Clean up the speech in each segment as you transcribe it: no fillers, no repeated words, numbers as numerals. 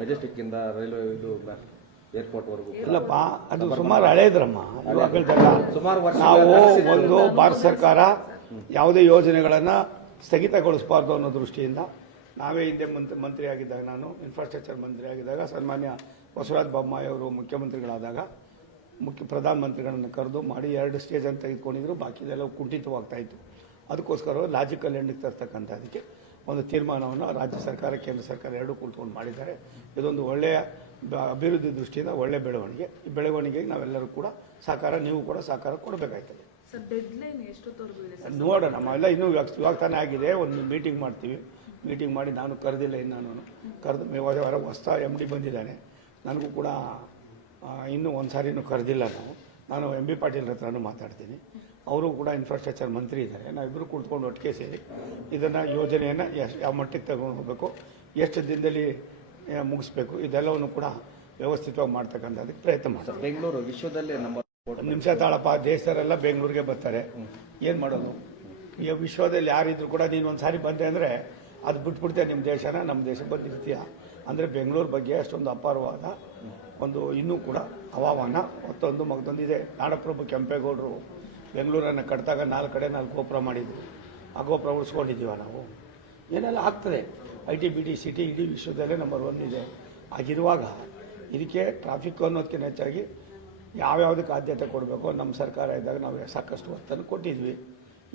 Majestic ಇಂದ railway ಇದು airport ವರೆಗೂ ಇಲ್ಲಪ್ಪ, ಅದು ಸುಮಾರು ಹಳೇದ್ರಮ್ಮ. ಸುಮಾರು ವರ್ಷ ನಾವು ಒಂದು ಭಾರತ ಸರ್ಕಾರ ಯಾವುದೇ ಯೋಜನೆಗಳನ್ನ ಸ್ಥಗಿತಗೊಳಿಸಬಾರ್ದು ಅನ್ನೋ ದೃಷ್ಟಿಯಿಂದ ನಾವೇ ಹಿಂದೆ ಮಂತ್ರಿ ಆಗಿದ್ದಾಗ, ನಾನು ಇನ್ಫ್ರಾಸ್ಟ್ರಕ್ಚರ್ ಮಂತ್ರಿ ಆಗಿದ್ದಾಗ, ಸನ್ಮಾನ್ಯ ಬಸವರಾಜ ಬೊಮ್ಮಾಯಿ ಅವರು ಮುಖ್ಯಮಂತ್ರಿಗಳಾದಾಗ ಪ್ರಧಾನಮಂತ್ರಿಗಳನ್ನು ಕರೆದು ಮಾಡಿ 2 ಸ್ಟೇಜ್ ಅಂತ ತೆಗೆದುಕೊಂಡಿದ್ರು. ಬಾಕಿದೆಲ್ಲ ಕುಂಠಿತವಾಗ್ತಾ ಇತ್ತು. ಅದಕ್ಕೋಸ್ಕರ ಲಾಜಿಕಲ್ ಎಂಡಿಗೆ ತರ್ತಕ್ಕಂಥದಕ್ಕೆ ಒಂದು ತೀರ್ಮಾನವನ್ನು ರಾಜ್ಯ ಸರ್ಕಾರ ಕೇಂದ್ರ ಸರ್ಕಾರ ಎರಡೂ ಕುಳಿತುಕೊಂಡು ಮಾಡಿದ್ದಾರೆ. ಇದೊಂದು ಒಳ್ಳೆಯ ಅಭಿವೃದ್ಧಿ ದೃಷ್ಟಿಯಿಂದ ಒಳ್ಳೆಯ ಬೆಳವಣಿಗೆ. ಈ ಬೆಳವಣಿಗೆಗೆ ನಾವೆಲ್ಲರೂ ಕೂಡ ಸಹಕಾರ, ನೀವು ಕೂಡ ಸಹಕಾರ ಕೊಡಬೇಕಾಗ್ತದೆ. ನೋಡೋಣ, ನಮ್ಮೆಲ್ಲ ಇನ್ನೂ ಇವಾಗ ತಾನೇ ಆಗಿದೆ. ಒಂದು ಮೀಟಿಂಗ್ ಮಾಡ್ತೀವಿ. ಮೀಟಿಂಗ್ ಮಾಡಿ ನಾನು ಕರೆದಿಲ್ಲ, ಇನ್ನು ಕರೆದು ಹೊಸ MD ಬಂದಿದ್ದಾನೆ. ನನಗೂ ಕೂಡ ಇನ್ನೂ ಒಂದು ಸಾರಿನೂ ಕರೆದಿಲ್ಲ. ನಾನು MB ಪಾಟೀಲ್ ಹತ್ರನೂ ಮಾತಾಡ್ತೀನಿ. ಅವರು ಕೂಡ ಇನ್ಫ್ರಾಸ್ಟ್ರಕ್ಚರ್ ಮಂತ್ರಿ ಇದ್ದಾರೆ. ನಾವಿಬ್ಬರು ಕುಳಿತುಕೊಂಡು ಒಟ್ಟಿಗೆ ಸೇರಿ ಇದನ್ನು ಯೋಜನೆಯನ್ನು ಯಾವ ಮಟ್ಟಕ್ಕೆ ತಗೊಂಡು ಹೋಗಬೇಕು, ಎಷ್ಟು ದಿನದಲ್ಲಿ ಮುಗಿಸ್ಬೇಕು, ಇದೆಲ್ಲವನ್ನು ಕೂಡ ವ್ಯವಸ್ಥಿತವಾಗಿ ಮಾಡ್ತಕ್ಕಂಥದ್ದಕ್ಕೆ ಪ್ರಯತ್ನ ಮಾಡ್ತಾರೆ. ಬೆಂಗಳೂರು ವಿಶ್ವದಲ್ಲೇ ನಿಮಿಷ ತಾಳಪ್ಪ, ದೇಶದವರೆಲ್ಲ ಬೆಂಗಳೂರಿಗೆ ಬರ್ತಾರೆ. ಏನು ಮಾಡೋದು? ಈ ವಿಶ್ವದಲ್ಲಿ ಯಾರಿದ್ರು ಕೂಡ ನೀನು ಒಂದು ಸಾರಿ ಬಂದೆ ಅಂದರೆ ಅದು ಬಿಟ್ಬಿಡ್ತೀಯ ನಿಮ್ಮ ದೇಶನ, ನಮ್ಮ ದೇಶ ಬಂದಿರ್ತೀಯ. ಅಂದರೆ ಬೆಂಗಳೂರು ಬಗ್ಗೆ ಅಷ್ಟೊಂದು ಅಪಾರವಾದ ಒಂದು ಇನ್ನೂ ಕೂಡ ಹವಾಮಾನ ಮತ್ತೊಂದು ಇದೆ. ನಾಡಪ್ರಭು ಕೆಂಪೇಗೌಡರು ಬೆಂಗಳೂರನ್ನು ಕಟ್ಟಿದಾಗ 4 ಕಡೆ 4 ಗೋಪುರ ಮಾಡಿದ್ವಿ. ಆ ಗೋಪುರ ಉಳಿಸ್ಕೊಂಡಿದ್ದೀವ ನಾವು. ಏನೆಲ್ಲ ಆಗ್ತದೆ. IT-BT ಸಿಟಿ ಇಡೀ ವಿಶ್ವದಲ್ಲೇ ನಂಬರ್ 1 ಇದೆ. ಆಗಿರುವಾಗ ಇದಕ್ಕೆ ಟ್ರಾಫಿಕ್ ಅನ್ನೋದಕ್ಕಿಂತ ಹೆಚ್ಚಾಗಿ ಯಾವ್ಯಾವುದಕ್ಕೆ ಆದ್ಯತೆ ಕೊಡಬೇಕು ನಮ್ಮ ಸರ್ಕಾರ ಇದ್ದಾಗ ನಾವು ಸಾಕಷ್ಟು ಒತ್ತನ್ನು ಕೊಟ್ಟಿದ್ವಿ.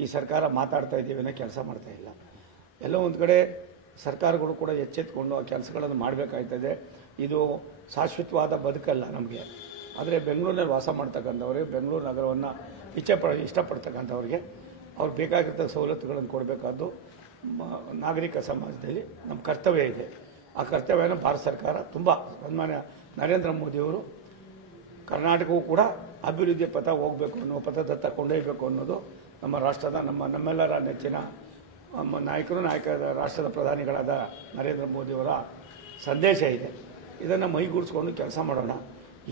ಈ ಸರ್ಕಾರ ಮಾತಾಡ್ತಾ ಇದ್ದೀವಿ ಅನ್ನೋ ಕೆಲಸ ಮಾಡ್ತಾ ಇಲ್ಲ. ಎಲ್ಲೋ ಒಂದು ಕಡೆ ಸರ್ಕಾರಗಳು ಕೂಡ ಎಚ್ಚೆತ್ಕೊಂಡು ಆ ಕೆಲಸಗಳನ್ನು ಮಾಡಬೇಕಾಗ್ತದೆ. ಇದು ಶಾಶ್ವತವಾದ ಬದುಕಲ್ಲ ನಮಗೆ. ಆದರೆ ಬೆಂಗಳೂರಿನಲ್ಲಿ ವಾಸ ಮಾಡ್ತಕ್ಕಂಥವ್ರಿಗೆ, ಬೆಂಗಳೂರು ನಗರವನ್ನು ಇಷ್ಟಪಡ್ತಕ್ಕಂಥವ್ರಿಗೆ ಅವ್ರು ಬೇಕಾಗಿರ್ತಕ್ಕ ಸವಲತ್ತುಗಳನ್ನು ಕೊಡಬೇಕಾದ್ದು ನಾಗರಿಕ ಸಮಾಜದಲ್ಲಿ ನಮ್ಮ ಕರ್ತವ್ಯ ಇದೆ. ಆ ಕರ್ತವ್ಯನ ಭಾರತ ಸರ್ಕಾರ ತುಂಬ ಸನ್ಮಾನ್ಯ ನರೇಂದ್ರ ಮೋದಿಯವರು ಕರ್ನಾಟಕವೂ ಕೂಡ ಅಭಿವೃದ್ಧಿ ಪಥ ಹೋಗಬೇಕು ಅನ್ನೋ ಪಥದತ್ತ ಕೊಂಡೊಯ್ಯಬೇಕು ಅನ್ನೋದು ನಮ್ಮ ರಾಷ್ಟ್ರದ ನಮ್ಮೆಲ್ಲರ ನೆಚ್ಚಿನ ರಾಷ್ಟ್ರದ ಪ್ರಧಾನಿಗಳಾದ ನರೇಂದ್ರ ಮೋದಿಯವರ ಸಂದೇಶ ಇದೆ. ಇದನ್ನು ಮೈಗೂಡಿಸ್ಕೊಂಡು ಕೆಲಸ ಮಾಡೋಣ.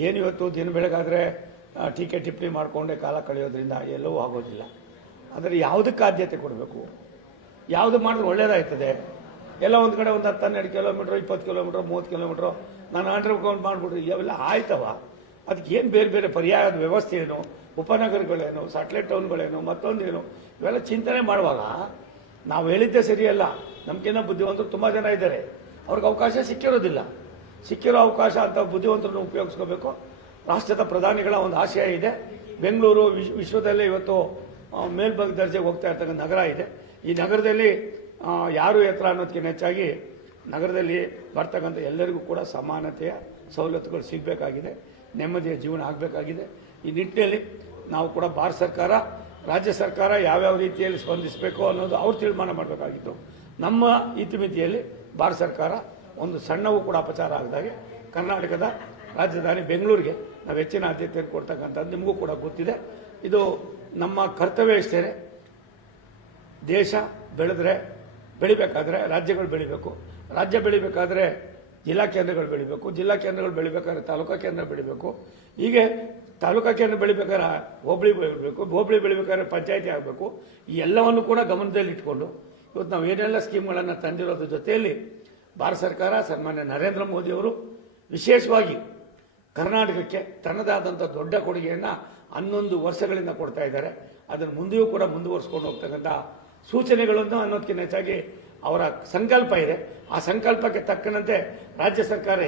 ಏನು ಇವತ್ತು ದಿನ ಬೆಳಗಾದರೆ ಟೀಕೆ ಟಿಪ್ಪಣಿ ಮಾಡಿಕೊಂಡೆ ಕಾಲ ಕಳೆಯೋದ್ರಿಂದ ಎಲ್ಲವೂ ಆಗೋದಿಲ್ಲ. ಆದರೆ ಯಾವುದಕ್ಕೆ ಆದ್ಯತೆ ಕೊಡಬೇಕು, ಯಾವುದು ಮಾಡಿದ್ರೆ ಒಳ್ಳೇದಾಗ್ತದೆ. ಎಲ್ಲ ಒಂದು ಕಡೆ ಒಂದು 10-12 ಕಿಲೋಮೀಟ್ರ್, 20 ಕಿಲೋಮೀಟ್ರ್, 30 ಕಿಲೋಮೀಟ್ರ್ ನಾನು ಅಂಡರ್ಗ್ರೌಂಡ್ ಮಾಡಿಬಿಟ್ರೆ ಇವೆಲ್ಲ ಆಯ್ತವ. ಅದಕ್ಕೆ ಏನು ಬೇರೆ ಬೇರೆ ಪರ್ಯಾಯದ ವ್ಯವಸ್ಥೆ ಏನು, ಉಪನಗರಗಳೇನು, ಸ್ಯಾಟಲೈಟ್ ಟೌನ್ಗಳೇನು, ಮತ್ತೊಂದೇನು, ಇವೆಲ್ಲ ಚಿಂತನೆ ಮಾಡುವಾಗ ನಾವು ಹೇಳಿದ್ದೇ ಸರಿಯಲ್ಲ. ನಮಗಿನ್ನ ಬುದ್ಧಿವಂತರು ತುಂಬ ಜನ ಇದ್ದಾರೆ. ಅವ್ರಿಗೆ ಅವಕಾಶ ಸಿಕ್ಕಿರೋದಿಲ್ಲ. ಸಿಕ್ಕಿರೋ ಅವಕಾಶ ಅಂತ ಬುದ್ಧಿವಂತರನ್ನು ಉಪಯೋಗಿಸ್ಕೋಬೇಕು. ರಾಷ್ಟ್ರದ ಪ್ರಧಾನಿಗಳ ಒಂದು ಆಶಯ ಇದೆ. ಬೆಂಗಳೂರು ವಿಶ್ವದಲ್ಲೇ ಇವತ್ತು ಮೇಲ್ಭಾಗ ದರ್ಜೆಗೆ ಹೋಗ್ತಾ ಇರ್ತಕ್ಕಂಥ ನಗರ ಇದೆ. ಈ ನಗರದಲ್ಲಿ ಯಾರು ಎತ್ತರ ಅನ್ನೋದಕ್ಕಿಂತ ಹೆಚ್ಚಾಗಿ ನಗರದಲ್ಲಿ ಬರ್ತಕ್ಕಂಥ ಎಲ್ಲರಿಗೂ ಕೂಡ ಸಮಾನತೆಯ ಸವಲತ್ತುಗಳು ಸಿಗಬೇಕಾಗಿದೆ. ನೆಮ್ಮದಿಯ ಜೀವನ ಆಗಬೇಕಾಗಿದೆ. ಈ ನಿಟ್ಟಿನಲ್ಲಿ ನಾವು ಕೂಡ ಭಾರತ ಸರ್ಕಾರ, ರಾಜ್ಯ ಸರ್ಕಾರ ಯಾವ್ಯಾವ ರೀತಿಯಲ್ಲಿ ಸ್ಪಂದಿಸಬೇಕು ಅನ್ನೋದು ಅವ್ರು ತೀರ್ಮಾನ ಮಾಡಬೇಕಾಗಿತ್ತು. ನಮ್ಮ ಇತಿಮಿತಿಯಲ್ಲಿ ಭಾರತ ಸರ್ಕಾರ ಒಂದು ಸಣ್ಣವೂ ಕೂಡ ಅಪಚಾರ ಆಗದಾಗೆ ಕರ್ನಾಟಕದ ರಾಜಧಾನಿ ಬೆಂಗಳೂರಿಗೆ ನಾವು ಹೆಚ್ಚಿನ ಆದ್ಯತೆಯನ್ನು ಕೊಡ್ತಕ್ಕಂಥದ್ದು ನಿಮಗೂ ಕೂಡ ಗೊತ್ತಿದೆ. ಇದು ನಮ್ಮ ಕರ್ತವ್ಯ ಇಷ್ಟೇ. ದೇಶ ಬೆಳಿಬೇಕಾದ್ರೆ ರಾಜ್ಯಗಳು ಬೆಳಿಬೇಕು. ರಾಜ್ಯ ಬೆಳಿಬೇಕಾದ್ರೆ ಜಿಲ್ಲಾ ಕೇಂದ್ರಗಳು ಬೆಳಿಬೇಕು. ಜಿಲ್ಲಾ ಕೇಂದ್ರಗಳು ಬೆಳಿಬೇಕಾದ್ರೆ ತಾಲೂಕಾ ಕೇಂದ್ರ ಬೆಳಿಬೇಕು. ಹೀಗೆ ತಾಲೂಕಾ ಕೇಂದ್ರ ಬೆಳಿಬೇಕಾದ್ರೆ ಹೋಬಳಿ ಬೆಳಿಬೇಕು. ಹೋಬಳಿ ಬೆಳಿಬೇಕಾದ್ರೆ ಪಂಚಾಯತಿ ಆಗಬೇಕು. ಈ ಎಲ್ಲವನ್ನು ಕೂಡ ಗಮನದಲ್ಲಿ ಇಟ್ಕೊಂಡು ಇವತ್ತು ನಾವು ಏನೆಲ್ಲ ಸ್ಕೀಮ್ಗಳನ್ನು ತಂದಿರೋದ್ರ ಜೊತೆಯಲ್ಲಿ ಭಾರತ ಸರ್ಕಾರ ಸನ್ಮಾನ್ಯ ನರೇಂದ್ರ ಮೋದಿಯವರು ವಿಶೇಷವಾಗಿ ಕರ್ನಾಟಕಕ್ಕೆ ತನ್ನದಾದಂಥ ದೊಡ್ಡ ಕೊಡುಗೆಯನ್ನು 11 ವರ್ಷಗಳಿಂದ ಕೊಡ್ತಾ ಇದ್ದಾರೆ. ಅದನ್ನು ಮುಂದೆಯೂ ಕೂಡ ಮುಂದುವರಿಸ್ಕೊಂಡು ಹೋಗ್ತಕ್ಕಂಥ ಸೂಚನೆಗಳನ್ನು ಅನ್ನೋದಕ್ಕಿಂತ ಹೆಚ್ಚಾಗಿ ಅವರ ಸಂಕಲ್ಪ ಇದೆ. ಆ ಸಂಕಲ್ಪಕ್ಕೆ ತಕ್ಕಂತೆ ರಾಜ್ಯ ಸರ್ಕಾರ